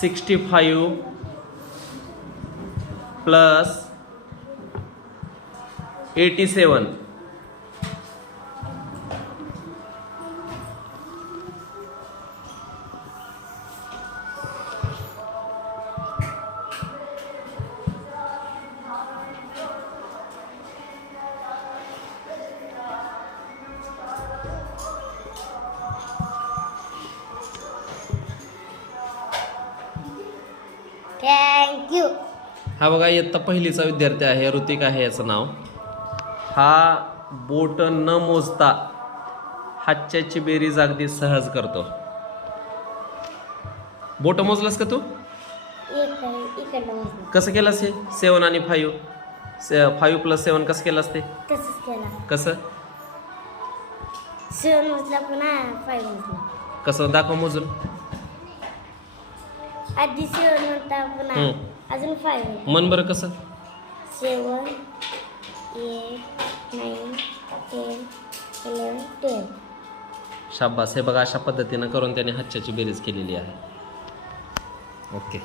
Sixty five plus eighty seven. Thank you हा बघा इयत्ता पहिलीचा विद्यार्थी आहे ऋतिक आहे याचं नाव. हा बोट न मोजता हातच्याची बेरीज अगदी सहज करतो. बोट मोजलास का तू? कसं केलंस हे? सेवन आणि five. Say five plus seven कसं केलंस ते. कसं? सेवन मोजला पुन्हा फाईव्ह मोजला. कसं? दाखव मोजून. आधी सेवन म्हणता हम्म. अजून फाईव्ह मन बरं कसं? Seven eight nine ten eleven twelve शाबास. हे बघा अशा पद्धतीनं करून त्याने हातच्याची बेरीज केलेली आहे. ओके.